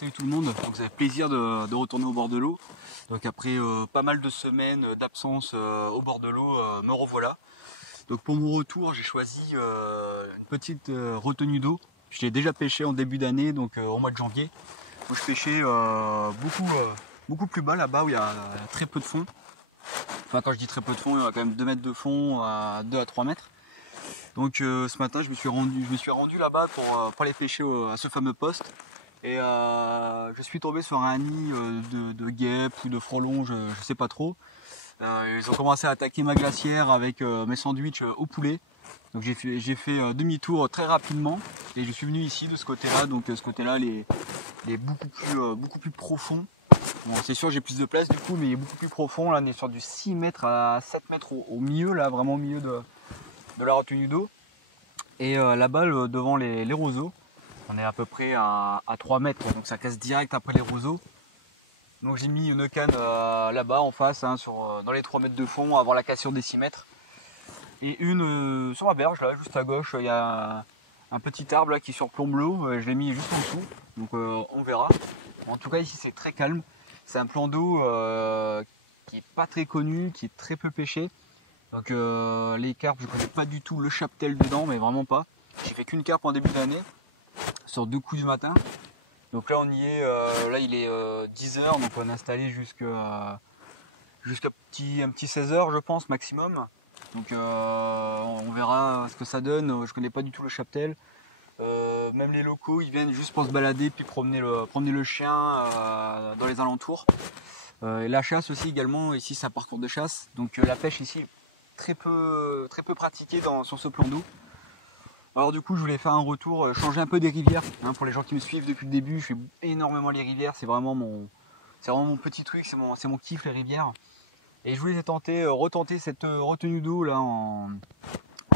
Salut tout le monde, donc ça fait plaisir de retourner au bord de l'eau. Donc après pas mal de semaines d'absence au bord de l'eau, me revoilà. Donc pour mon retour, j'ai choisi une petite retenue d'eau. Je l'ai déjà pêché en début d'année, donc au mois de janvier. Donc je pêchais beaucoup plus bas là-bas où il y a très peu de fond. Enfin quand je dis très peu de fond, il y a quand même 2 mètres de fond à 2 à 3 mètres. Donc ce matin je me suis rendu là-bas pour aller pêcher à ce fameux poste. Et je suis tombé sur un nid de guêpes ou de frelons, je sais pas trop. Ils ont commencé à attaquer ma glacière avec mes sandwichs au poulet. Donc j'ai fait demi-tour très rapidement et je suis venu ici de ce côté-là. Donc ce côté-là il est beaucoup plus profond. Bon, c'est sûr j'ai plus de place du coup, mais il est beaucoup plus profond. Là on est sur du 6 mètres à 7 mètres au milieu, là vraiment au milieu de la retenue d'eau. Et là-bas devant les roseaux. On est à peu près à 3 mètres, donc ça casse direct après les roseaux. Donc j'ai mis une canne là-bas en face, hein, dans les 3 mètres de fond, avant la cassure des 6 mètres. Et une sur la berge, là, juste à gauche, il y a un petit arbre là, qui surplombe l'eau. Je l'ai mis juste en dessous, donc on verra. En tout cas ici c'est très calme. C'est un plan d'eau qui est pas très connu, qui est très peu pêché. Donc les carpes, je connais pas du tout le chaptel dedans, mais vraiment pas. J'ai fait qu'une carpe en début d'année. Sur 2 coups du matin. Donc là on y est, là il est 10h, donc on est installé jusqu'à un petit 16h je pense maximum. Donc on verra ce que ça donne. Je connais pas du tout le chaptel. Même les locaux ils viennent juste pour se balader puis promener le chien dans les alentours. Et la chasse aussi également, ici c'est un parcours de chasse. Donc la pêche ici très peu pratiquée sur ce plan d'eau. Alors du coup je voulais faire un retour, changer un peu des rivières, hein, pour les gens qui me suivent depuis le début. Je fais énormément les rivières, c'est vraiment mon petit truc, c'est mon kiff les rivières. Et je voulais retenter cette retenue d'eau là en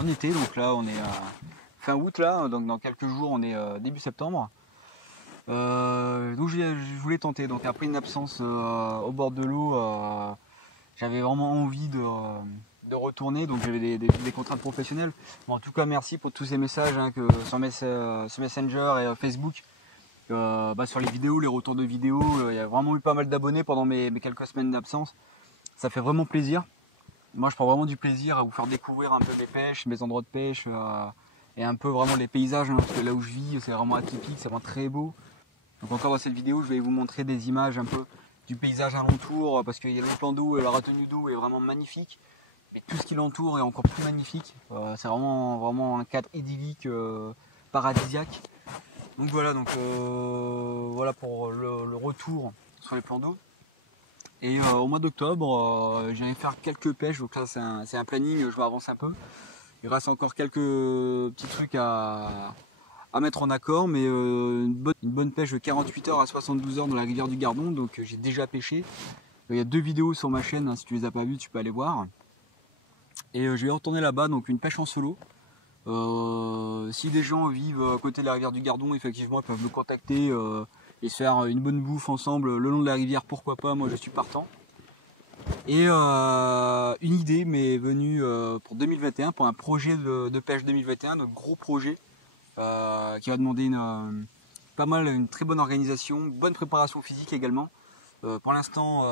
été. Donc là on est fin août là, donc dans quelques jours on est début septembre. Donc je voulais tenter. Donc après une absence au bord de l'eau, j'avais vraiment envie de retourner, donc j'avais des contraintes professionnelles. Bon, en tout cas merci pour tous ces messages, hein, sur Messenger et Facebook, sur les vidéos, les retours de vidéos. Il y a vraiment eu pas mal d'abonnés pendant mes quelques semaines d'absence. Ça fait vraiment plaisir. Moi je prends vraiment du plaisir à vous faire découvrir un peu mes pêches, mes endroits de pêche, et un peu vraiment les paysages, hein, parce que là où je vis c'est vraiment atypique, c'est vraiment très beau. Donc encore dans cette vidéo je vais vous montrer des images un peu du paysage alentour, parce qu'il y a le plan d'eau et la retenue d'eau est vraiment magnifique. Mais tout ce qui l'entoure est encore plus magnifique. C'est vraiment un cadre idyllique, paradisiaque. Donc voilà, voilà pour le retour sur les plans d'eau. Et au mois d'octobre, j'allais faire quelques pêches. Donc là, c'est un planning, je vais avancer un peu. Il reste encore quelques petits trucs à mettre en accord, mais une bonne pêche de 48 heures à 72 heures dans la rivière du Gardon. Donc j'ai déjà pêché. Il y a 2 vidéos sur ma chaîne, hein, si tu les as pas vues, tu peux aller voir. Et je vais retourner là-bas, donc une pêche en solo. Si des gens vivent à côté de la rivière du Gardon, effectivement, ils peuvent me contacter et se faire une bonne bouffe ensemble le long de la rivière, pourquoi pas, moi je suis partant. Et une idée m'est venue pour 2021, pour un projet de pêche 2021, donc gros projet qui va demander une très bonne organisation, bonne préparation physique également. Pour l'instant,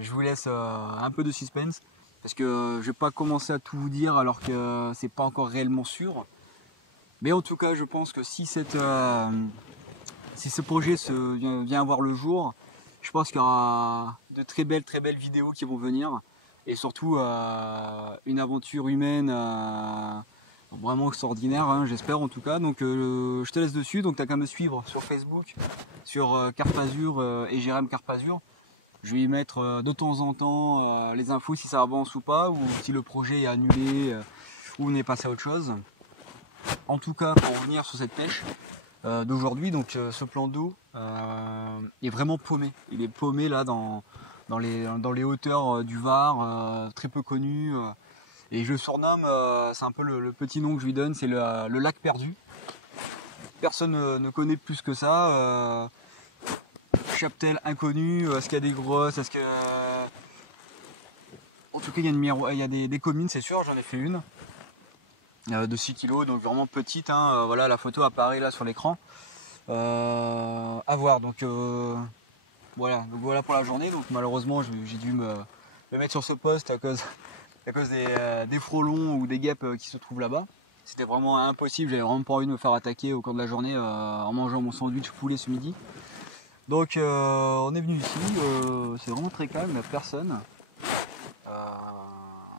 je vous laisse un peu de suspense. Parce que je vais pas commencer à tout vous dire alors que c'est pas encore réellement sûr. Mais en tout cas, je pense que si ce projet vient voir le jour, je pense qu'il y aura de très belles vidéos qui vont venir. Et surtout une aventure humaine vraiment extraordinaire, hein, j'espère en tout cas. Donc je te laisse dessus. Donc tu as qu'à me suivre sur Facebook, sur Carpe Azur et Jérém Carpe Azur. Je vais y mettre de temps en temps les infos si ça avance ou pas, ou si le projet est annulé ou on est passé à autre chose. En tout cas, pour revenir sur cette pêche d'aujourd'hui, donc ce plan d'eau est vraiment paumé. Il est paumé là dans les hauteurs du Var, très peu connu. Et je le surnomme, c'est un peu le petit nom que je lui donne, c'est le lac perdu. Personne ne connaît plus que ça. Chaptel inconnu, est-ce qu'il y a des grosses, est-ce que... En tout cas il y a des comines, c'est sûr, j'en ai fait une de 6 kg, donc vraiment petite, hein, voilà la photo apparaît là sur l'écran. À voir. Donc voilà pour la journée. Donc malheureusement j'ai dû me mettre sur ce poste à cause des frelons ou des guêpes qui se trouvent là-bas. C'était vraiment impossible, j'avais vraiment pas envie de me faire attaquer au cours de la journée en mangeant mon sandwich poulet ce midi. Donc on est venu ici, c'est vraiment très calme, il n'y a personne.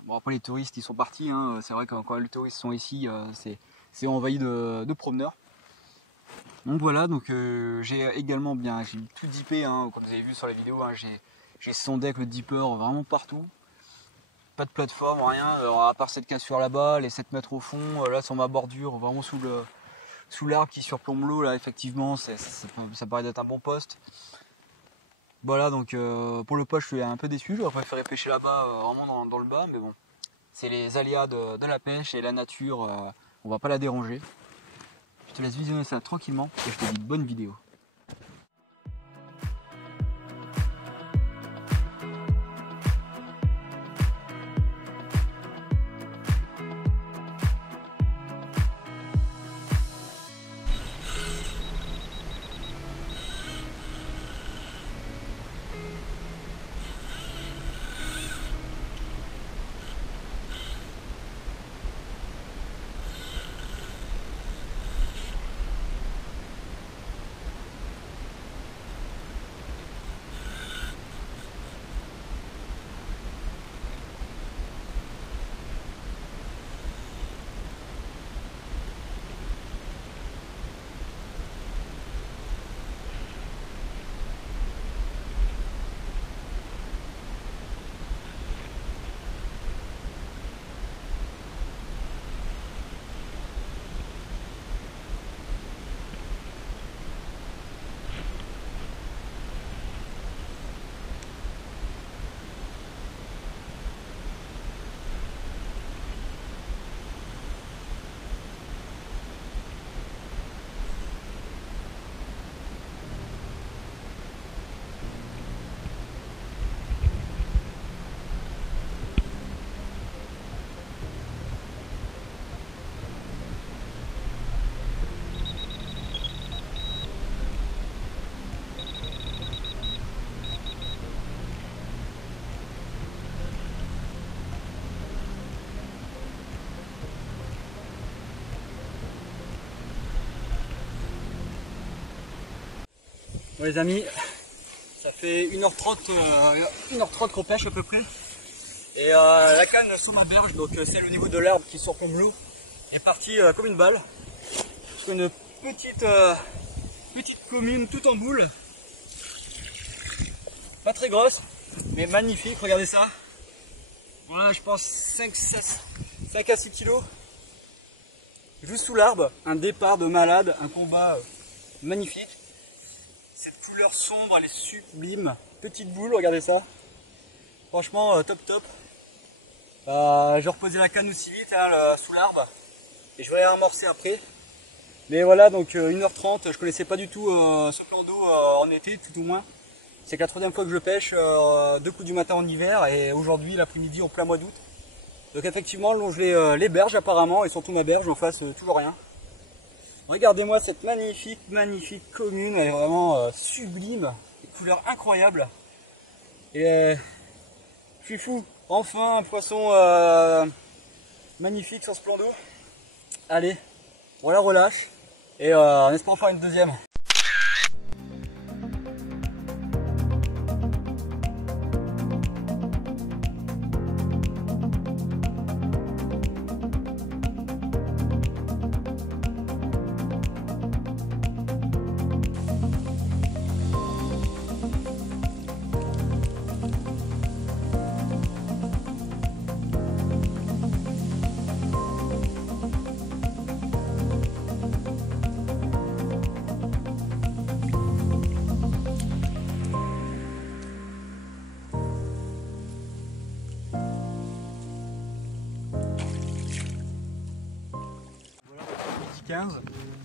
Bon après les touristes ils sont partis, hein. C'est vrai que quand les touristes sont ici, c'est envahi de promeneurs. Donc voilà, donc j'ai également j'ai tout dippé, hein, comme vous avez vu sur la vidéo, hein, j'ai sondé avec le dipper vraiment partout. Pas de plateforme, rien, alors, à part cette cassure là-bas, les 7 mètres au fond, là sur ma bordure, vraiment sous l'arbre qui surplombe l'eau, là effectivement ça paraît d'être un bon poste. Voilà, donc pour le poste je suis un peu déçu, j'aurais préféré pêcher là-bas, vraiment dans le bas, mais bon, c'est les aléas de la pêche et la nature, on va pas la déranger. Je te laisse visionner ça tranquillement et je te dis bonne vidéo. Bon les amis, ça fait 1h30, 1h30 qu'on pêche à peu près. Et la canne sous ma berge, donc celle au niveau de l'arbre qui surplombe l'eau, est partie comme une balle. Sur une petite commune toute en boule. Pas très grosse, mais magnifique, regardez ça. Voilà, je pense 5 à 6 kilos. Juste sous l'arbre, un départ de malade, un combat magnifique. Cette couleur sombre, elle est sublime. Petite boule, regardez ça. Franchement, top top. Je vais reposer la canne aussi vite hein, sous l'arbre. Et je vais amorcer après. Mais voilà, donc 1h30, je connaissais pas du tout ce plan d'eau en été, tout au moins. C'est la 3e fois que je pêche, 2 coups du matin en hiver et aujourd'hui l'après-midi en plein mois d'août. Donc effectivement, longe les berges apparemment et surtout ma berge en face, toujours rien. Regardez-moi cette magnifique commune, elle est vraiment sublime, des couleurs incroyables. Et je suis fou, enfin un poisson magnifique sur ce plan d'eau. Allez, on la relâche et en espérant faire une deuxième.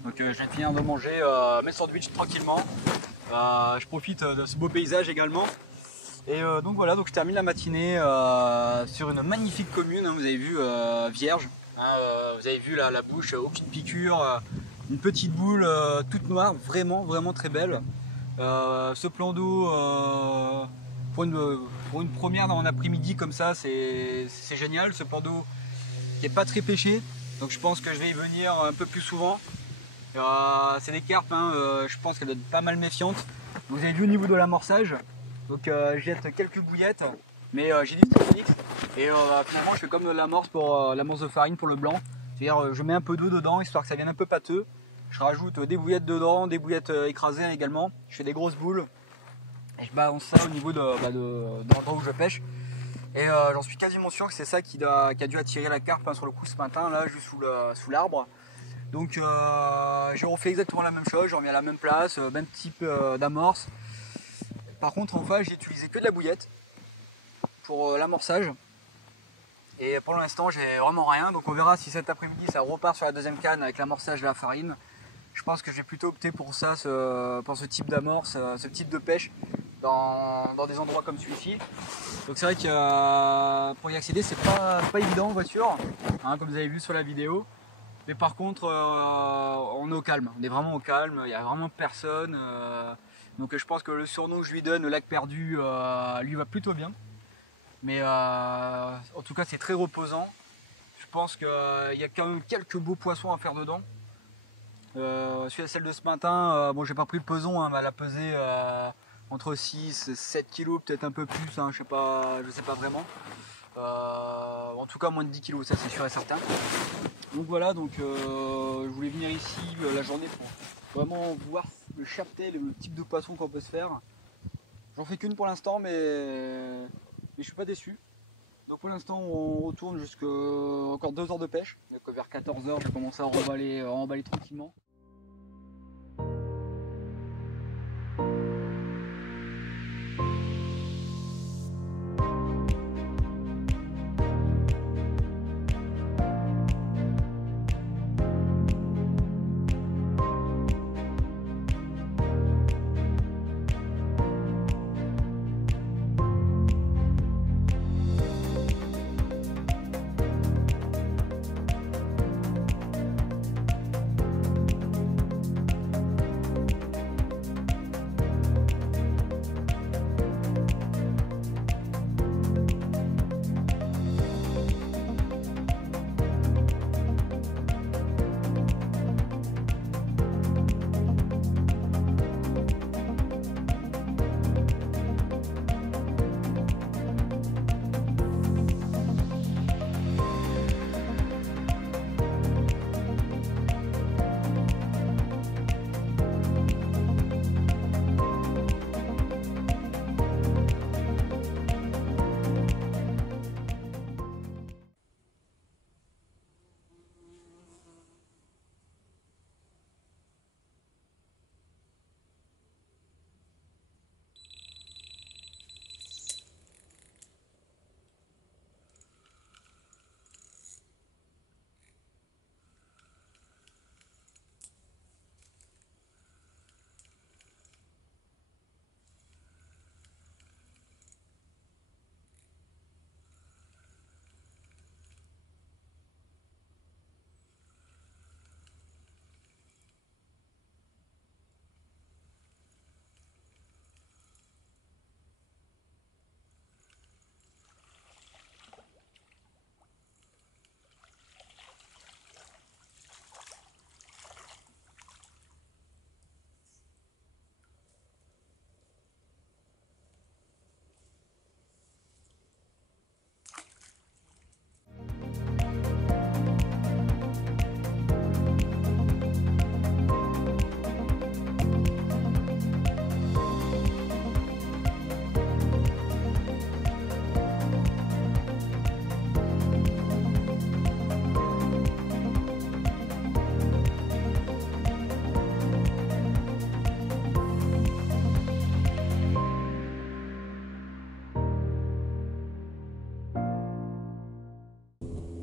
Donc je viens de finir de manger mes sandwichs tranquillement. Je profite de ce beau paysage également. Et donc voilà, donc je termine la matinée sur une magnifique commune, hein, vous avez vu, vierge. Hein, vous avez vu la bouche, aucune piqûre, une petite boule toute noire, vraiment très belle. Ce plan d'eau pour une première dans un après-midi comme ça, c'est génial. Ce plan d'eau qui n'est pas très pêché, donc je pense que je vais y venir un peu plus souvent. C'est des carpes, hein, je pense qu'elles doivent être pas mal méfiantes. Vous avez vu au niveau de l'amorçage, donc je jette quelques bouillettes, mais j'ai du strict fixe. Et finalement je fais comme l'amorce pour l'amorce de farine pour le blanc. C'est-à-dire je mets un peu d'eau dedans histoire que ça vienne un peu pâteux. Je rajoute des bouillettes dedans, des bouillettes écrasées également. Je fais des grosses boules et je balance ça au niveau de l'endroit où je pêche. Et j'en suis quasiment sûr que c'est ça qui a dû attirer la carpe, hein, sur le coup ce matin, là juste sous l'arbre. Donc je refais exactement la même chose, je reviens à la même place, même type d'amorce. Par contre en face j'ai utilisé que de la bouillette pour l'amorçage. Et pour l'instant j'ai vraiment rien, donc on verra si cet après-midi ça repart sur la deuxième canne avec l'amorçage de la farine. Je pense que je vais plutôt opter pour ça, pour ce type d'amorce, ce type de pêche dans des endroits comme celui-ci. Donc c'est vrai que pour y accéder c'est pas évident en voiture, hein, comme vous avez vu sur la vidéo. Mais par contre on est au calme, on est vraiment au calme, il n'y a vraiment personne. Donc je pense que le surnom que je lui donne, le lac perdu, lui va plutôt bien. Mais en tout cas c'est très reposant. Je pense qu'il y a quand même quelques beaux poissons à faire dedans. Celle de ce matin, bon j'ai pas pris le peson, hein, mais elle a pesé entre 6 et 7 kg, peut-être un peu plus, hein, je sais pas vraiment. En tout cas moins de 10 kg, ça c'est sûr et certain. Donc voilà, donc je voulais venir ici la journée pour vraiment voir le chaptel, le type de poisson qu'on peut se faire. J'en fais qu'une pour l'instant, mais je suis pas déçu. Donc pour l'instant on retourne jusqu'à encore 2 heures de pêche. Donc vers 14 h je vais commencer à remballer tranquillement.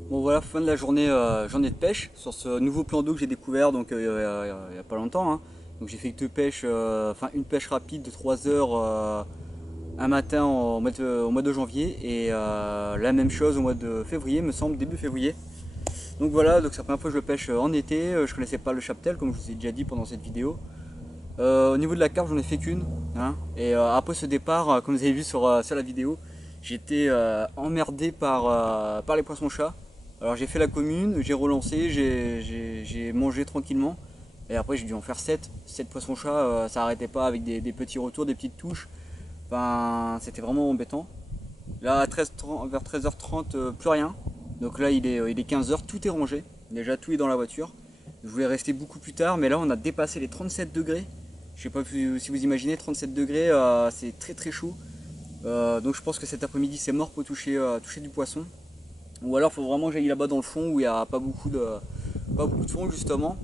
Bon voilà, fin de la journée de pêche sur ce nouveau plan d'eau que j'ai découvert donc il n'y a pas longtemps, hein. Donc j'ai fait une pêche rapide de 3 heures un matin au mois de janvier et la même chose au mois de février, me semble, début février. Donc voilà, donc c'est la première fois que je le pêche en été. Je connaissais pas le chaptel comme je vous ai déjà dit pendant cette vidéo. Au niveau de la carpe, j'en ai fait qu'une, hein. Et après ce départ, comme vous avez vu sur la vidéo, j'étais emmerdé par les poissons-chats. Alors j'ai fait la commune, j'ai relancé, j'ai mangé tranquillement. Et après j'ai dû en faire 7 poissons-chats, ça arrêtait pas avec des petits retours, des petites touches. Enfin, c'était vraiment embêtant. Là à 13h30, vers 13h30, plus rien. Donc là il est 15h, tout est rangé. Déjà tout est dans la voiture. Je voulais rester beaucoup plus tard, mais là on a dépassé les 37 degrés. Je sais pas si vous imaginez, 37 degrés, c'est très très chaud. Donc je pense que cet après-midi c'est mort pour toucher du poisson. Ou alors il faut vraiment que j'aille là-bas dans le fond où il n'y a pas beaucoup de fond justement.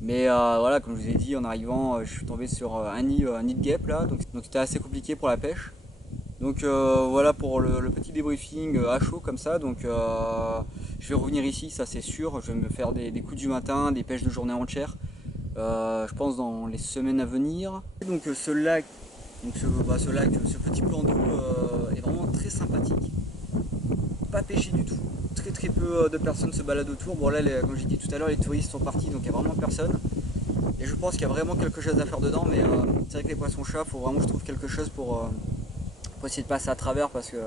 Mais voilà, comme je vous ai dit, en arrivant, je suis tombé sur un nid de guêpe là, donc c'était assez compliqué pour la pêche. Donc voilà pour le petit débriefing à chaud comme ça. Donc je vais revenir ici, ça c'est sûr. Je vais me faire des coups du matin, des pêches de journée entière. Je pense dans les semaines à venir. Donc ce lac, ce petit plan d'eau est vraiment très sympathique. Pas pêché du tout. Très très peu de personnes se baladent autour. Bon là, comme j'ai dit tout à l'heure, les touristes sont partis, donc il n'y a vraiment personne. Et je pense qu'il y a vraiment quelque chose à faire dedans, mais c'est vrai que les poissons-chats, il faut vraiment que je trouve quelque chose pour essayer de passer à travers, parce que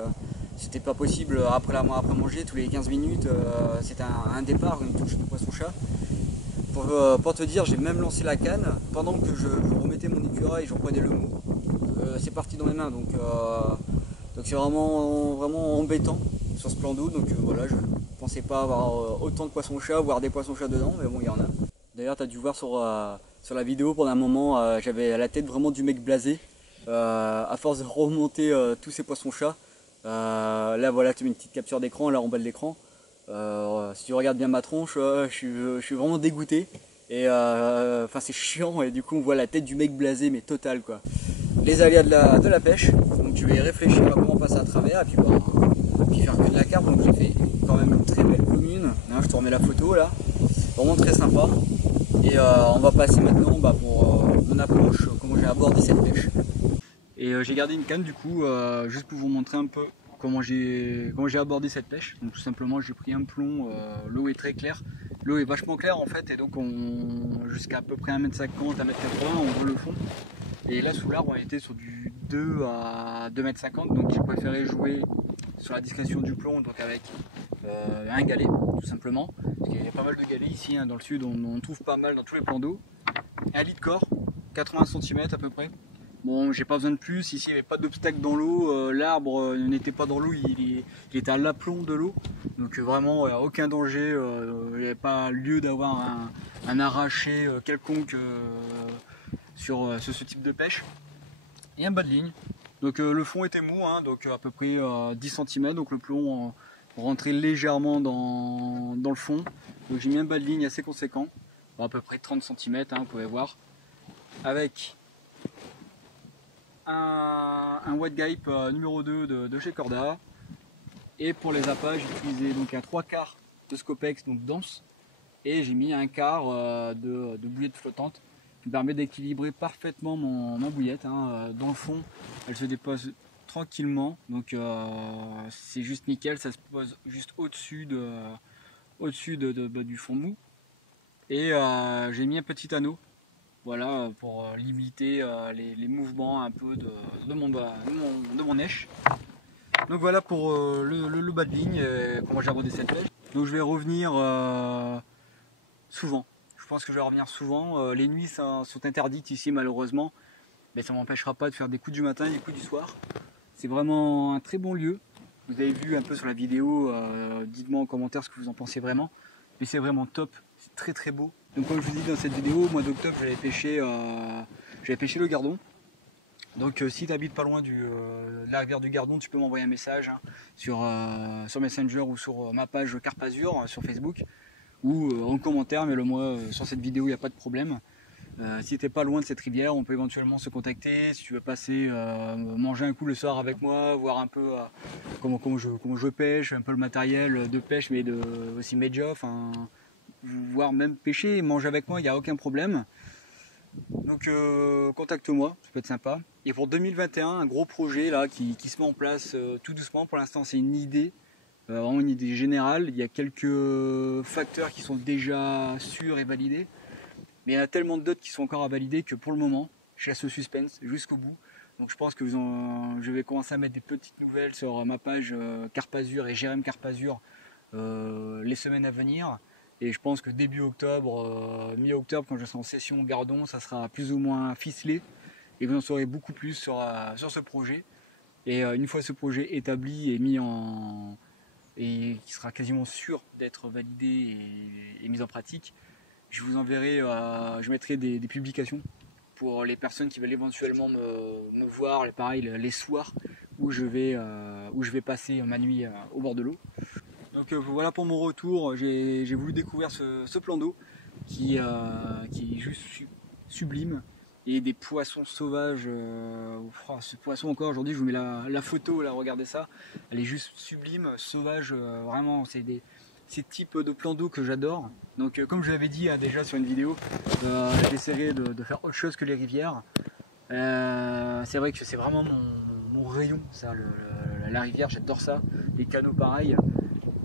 c'était pas possible après manger, tous les 15 minutes, c'était un départ, une touche de poisson-chat. Pour te dire, j'ai même lancé la canne pendant que je remettais mon écureuil et je reprenais le mou. C'est parti dans mes mains, donc c'est vraiment embêtant sur ce plan d'eau. Donc voilà, je pensais pas avoir autant de poissons-chats, voire des poissons-chats dedans, mais bon, il y en a. D'ailleurs, tu as dû voir sur la vidéo, pendant un moment, j'avais la tête vraiment du mec blasé. À force de remonter tous ces poissons-chats, là voilà, tu mets une petite capture d'écran là en bas de l'écran. Si tu regardes bien ma tronche, je suis vraiment dégoûté. Et enfin c'est chiant, et du coup on voit la tête du mec blasé, mais total quoi. Les aléas de la pêche, donc je vais réfléchir à comment passer à travers, et puis faire que de la carpe. Donc j'ai fait quand même une très belle commune, hein, je te remets la photo là, vraiment très sympa. Et on va passer maintenant pour mon approche, comment j'ai abordé cette pêche. Et j'ai gardé une canne du coup, juste pour vous montrer un peu comment j'ai abordé cette pêche. Donc tout simplement j'ai pris un plomb, l'eau est très claire, l'eau est vachement claire en fait, et donc jusqu'à à peu près 1m50, 1m80 on voit le fond. Et là sous l'arbre on était sur du 2 à 2m50, donc j'ai préféré jouer sur la discrétion du plomb, donc avec un galet tout simplement, parce qu'il y a pas mal de galets ici, hein, dans le sud on trouve pas mal dans tous les plans d'eau. Un lit de corps, 80 cm à peu près. Bon, j'ai pas besoin de plus, ici il n'y avait pas d'obstacle dans l'eau, l'arbre n'était pas dans l'eau, il était à l'aplomb de l'eau, donc vraiment aucun danger, il n'y avait pas lieu d'avoir un arraché quelconque sur ce type de pêche. Et un bas de ligne, donc le fond était mou, hein, donc à peu près 10 cm, donc le plomb rentrait légèrement dans le fond, donc j'ai mis un bas de ligne assez conséquent, à peu près 30 cm, hein, vous pouvez voir, avec un White Guipe numéro 2 de chez Corda. Et pour les appâts, j'ai utilisé donc un 3/4 de Scopex, donc dense, et j'ai mis un quart de bouillette flottante qui me permet d'équilibrer parfaitement ma bouillette, hein. Dans le fond, elle se dépose tranquillement, donc c'est juste nickel, ça se pose juste au-dessus du fond mou. Et j'ai mis un petit anneau, voilà, pour limiter les mouvements un peu de mon nèche. Donc voilà pour le bas de ligne, comment j'ai abordé cette pêche. Donc je vais revenir souvent. Je pense que je vais revenir souvent. Les nuits sont interdites ici malheureusement, mais ça ne m'empêchera pas de faire des coups du matin et des coups du soir. C'est vraiment un très bon lieu. Vous avez vu un peu sur la vidéo, dites-moi en commentaire ce que vous en pensez vraiment. Mais c'est vraiment top, c'est très très beau. Donc comme je vous dis dans cette vidéo, au mois d'octobre j'avais pêché le gardon. Donc si tu habites pas loin de la rivière du Gardon, tu peux m'envoyer un message, hein, sur Messenger ou sur ma page Carpe Azur sur Facebook, ou en commentaire, mais le moi sur cette vidéo il n'y a pas de problème. Si tu n'es pas loin de cette rivière, on peut éventuellement se contacter. Si tu veux passer manger un coup le soir avec moi, voir un peu comment je pêche, un peu le matériel de pêche, mais aussi mes jobs, voire même pêcher et manger avec moi, il n'y a aucun problème. Donc contacte-moi, ça peut être sympa. Et pour 2021, un gros projet là qui se met en place tout doucement. Pour l'instant c'est une idée, vraiment une idée générale. Il y a quelques facteurs qui sont déjà sûrs et validés, mais il y a tellement d'autres qui sont encore à valider que pour le moment, je laisse le suspense jusqu'au bout. Donc je pense que je vais commencer à mettre des petites nouvelles sur ma page Carpazur et Jérém Carpazur les semaines à venir. Et je pense que début octobre, mi-octobre, quand je serai en session au Gardon, ça sera plus ou moins ficelé. Et vous en saurez beaucoup plus sur ce projet. Et une fois ce projet établi et mis en... et qui sera quasiment sûr d'être validé et mis en pratique, je vous enverrai, je mettrai des publications pour les personnes qui veulent éventuellement me voir, pareil, les soirs où je vais passer ma nuit au bord de l'eau. Donc voilà pour mon retour, j'ai voulu découvrir ce plan d'eau qui est juste sublime, et des poissons sauvages. Ce poisson encore aujourd'hui, je vous mets la photo là, regardez ça, elle est juste sublime, sauvage, vraiment ces types de plans d'eau que j'adore. Donc comme je l'avais dit déjà sur une vidéo, j'essaierai de faire autre chose que les rivières. C'est vrai que c'est vraiment mon rayon, ça, la rivière, j'adore ça, les canaux pareil.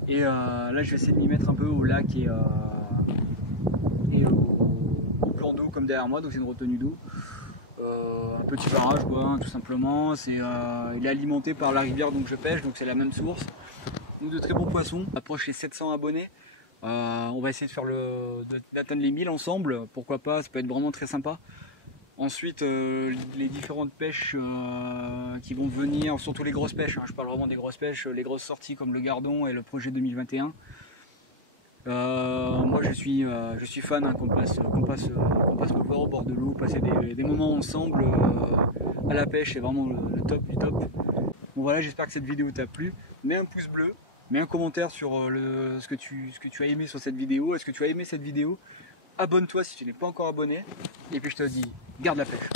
Et là je vais essayer de m'y mettre un peu au lac et au plan d'eau comme derrière moi, donc c'est une retenue d'eau. Un petit barrage quoi, hein, tout simplement. Il est alimenté par la rivière donc je pêche, donc c'est la même source. Donc de très bons poissons. On approche les 700 abonnés. On va essayer de faire d'atteindre les 1000 ensemble, pourquoi pas, ça peut être vraiment très sympa. Ensuite les différentes pêches qui vont venir, surtout les grosses pêches, hein, je parle vraiment des grosses pêches, les grosses sorties comme le Gardon et le projet 2021. Moi je suis fan hein, qu'on passe me voir au bord de l'eau, passer des moments ensemble à la pêche, c'est vraiment le top du top. Bon voilà, j'espère que cette vidéo t'a plu. Mets un pouce bleu, mets un commentaire sur ce que tu as aimé sur cette vidéo. Est-ce que tu as aimé cette vidéo? Abonne-toi si tu n'es pas encore abonné. Et puis je te dis, garde la pêche.